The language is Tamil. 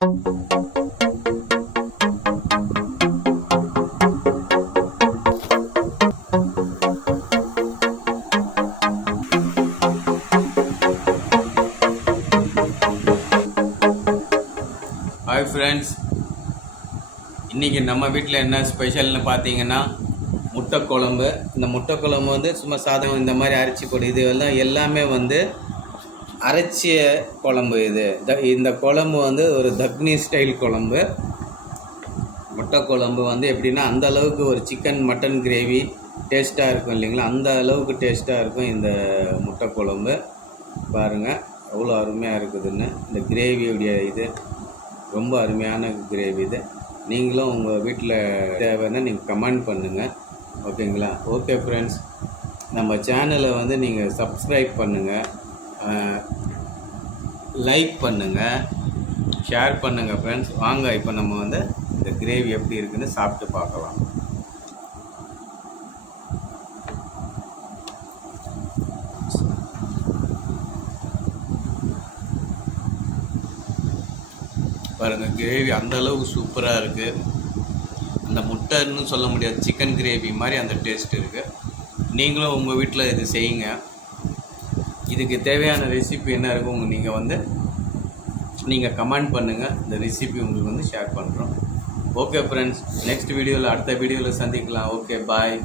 ஹாய் ஃப்ரெண்ட்ஸ், இன்றைக்கி நம்ம வீட்டில் என்ன ஸ்பெஷல்னு பார்த்தீங்கன்னா முட்டை குழம்பு. இந்த முட்டை குழம்பு வந்து சும்மா சாதம் இந்த மாதிரி அரைச்சி போட்டு இது எல்லாமே வந்து அரைச்சிய குழம்பு. இந்த குழம்பு வந்து ஒரு தக்னி ஸ்டைல் குழம்பு. முட்டை குழம்பு வந்து எப்படின்னா அந்த அளவுக்கு ஒரு சிக்கன் மட்டன் கிரேவி டேஸ்ட்டாக இருக்கும் இல்லைங்களா, அந்த அளவுக்கு டேஸ்ட்டாக இருக்கும் இந்த முட்டை குழம்பு. பாருங்கள் எவ்வளோ அருமையாக இருக்குதுன்னு. இந்த கிரேவியுடைய இது ரொம்ப அருமையான கிரேவி. இது நீங்களும் உங்கள் வீட்டில் தேவைன்னா நீங்கள் கமெண்ட் பண்ணுங்கள், ஓகேங்களா? ஓகே ஃப்ரெண்ட்ஸ், நம்ம சேனலை வந்து நீங்கள் சப்ஸ்கிரைப் பண்ணுங்கள், லைக் பண்ணுங்கள், ஷேர் பண்ணுங்கள் ஃப்ரெண்ட்ஸ். வாங்க இப்போ நம்ம வந்து இந்த கிரேவி எப்படி இருக்குன்னு சாப்பிட்டு பார்க்கலாம். பாருங்கள், கிரேவி அந்த அளவுக்கு சூப்பராக இருக்குது. அந்த முட்டைன்னு சொல்ல முடியாது, சிக்கன் கிரேவி மாதிரி அந்த டேஸ்ட் இருக்குது. நீங்களும் உங்கள் வீட்டில் இது செய்யுங்க. இதுக்கு தேவையான ரெசிபி என்ன இருக்கும் நீங்கள் கமெண்ட் பண்ணுங்கள். இந்த ரெசிபி உங்களுக்கு வந்து ஷேர் பண்ணுறோம். ஓகே ஃப்ரெண்ட்ஸ், நெக்ஸ்ட் வீடியோவில் அடுத்த வீடியோவில் சந்திக்கலாம். ஓகே, பாய்.